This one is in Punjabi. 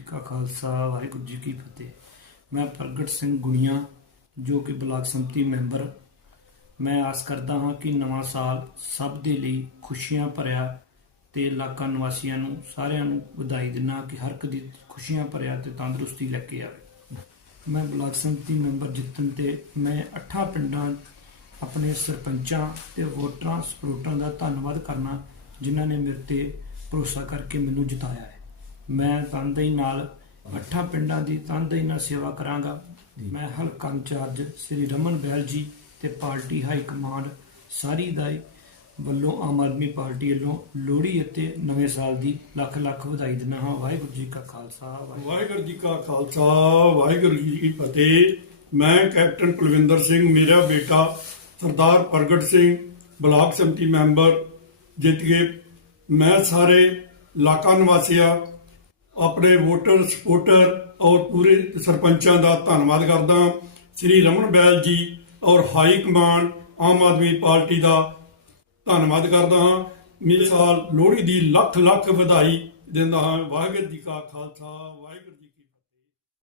ਕਾ ਖਾਲਸਾ, ਵਾਹਿਗੁਰੂ ਜੀ ਕੀ ਫਤਿਹ। ਮੈਂ ਪ੍ਰਗਟ ਸਿੰਘ ਗੁਣੀਆਂ, ਜੋ ਕਿ ਬਲਾਕ ਸੰਮਤੀ ਮੈਂਬਰ। ਮੈਂ ਆਸ ਕਰਦਾ ਹਾਂ ਕਿ ਨਵਾਂ ਸਾਲ ਸਭ ਦੇ ਲਈ ਖੁਸ਼ੀਆਂ ਭਰਿਆ ਤੇ ਇਲਾਕਾ ਨਿਵਾਸੀਆਂ ਨੂੰ, ਸਾਰਿਆਂ ਨੂੰ ਵਧਾਈ ਦਿੰਦਾ ਕਿ ਹਰ ਇੱਕ ਦੀ ਖੁਸ਼ੀਆਂ ਭਰਿਆ ਤੇ ਤੰਦਰੁਸਤੀ ਲੈ ਕੇ ਆਵੇ। ਮੈਂ ਬਲਾਕ ਸੰਮਤੀ ਮੈਂਬਰ ਜਿੱਤਣ ਤੇ ਮੈਂ ਅੱਠਾਂ ਪਿੰਡਾਂ, ਆਪਣੇ ਸਰਪੰਚਾਂ ਤੇ ਵੋਟਰਾਂ, ਸਪੋਰਟਰਾਂ ਦਾ ਧੰਨਵਾਦ ਕਰਨਾ, ਜਿਨ੍ਹਾਂ ਨੇ ਮੇਰੇ ਤੇ ਭਰੋਸਾ ਕਰਕੇ ਮੈਨੂੰ ਜਿਤਾਇਆ ਹੈ। ਮੈਂ ਤਨਦੇਹੀ ਨਾਲ ਅੱਠਾਂ ਪਿੰਡਾਂ ਦੀ ਤਨਦੇਹੀ ਨਾਲ ਸੇਵਾ ਕਰਾਂਗਾ। ਮੈਂ ਹਲਕਾ ਇੰਚਾਰਜ ਸ੍ਰੀ ਰਮਨ ਬੈਲ ਜੀ ਤੇ ਪਾਰਟੀ ਹਾਈ ਕਮਾਂਡ ਸਾਰੀ ਦਾ ਵੱਲੋਂ ਆਮ ਆਦਮੀ ਪਾਰਟੀ ਵੱਲੋਂ ਲੋਹੜੀ ਅਤੇ ਨਵੇਂ ਸਾਲ ਦੀ ਲੱਖ ਲੱਖ ਵਧਾਈ ਦਿੰਦਾ ਹਾਂ। ਵਾਹਿਗੁਰੂ ਜੀ ਕਾ ਖਾਲਸਾ ਵਾਹਿਗੁਰੂ ਜੀ ਕਾ ਖਾਲਸਾ ਵਾਹਿਗੁਰੂ ਜੀ ਕੀ ਫਤਿਹ। ਮੈਂ ਕੈਪਟਨ ਕੁਲਵਿੰਦਰ ਸਿੰਘ ਮੇਰਾ ਬੇਟਾ ਸਰਦਾਰ ਪ੍ਰਗਟ ਸਿੰਘ ਬਲਾਕ ਸੰਮਤੀ ਮੈਂਬਰ ਜਿੱਤ ਕੇ ਮੈਂ ਸਾਰੇ ਇਲਾਕਾ ਨਿਵਾਸੀਆਂ ਆਪਣੇ ਵੋਟਰ ਸਪੋਰਟਰ ਔਰ ਪੂਰੇ ਸਰਪੰਚਾਂ ਦਾ ਧੰਨਵਾਦ ਕਰਦਾ ਸ੍ਰੀ ਰਮਨ ਬੈਲ ਜੀ ਔਰ high command Aam Aadmi party ਦਾ ਧੰਨਵਾਦ ਕਰਦਾ ਹਾਂ। ਮੇਰੇ ਸਾਲ ਲੋਹੜੀ ਦੀ ਲੱਖ ਲੱਖ ਵਧਾਈ ਦਿੰਦਾ ਹਾਂ। ਵਾਹਿਗੁਰੂ ਜੀ ਕਾ ਖਾਲਸਾ, ਵਾਹਿਗੁਰੂ ਜੀ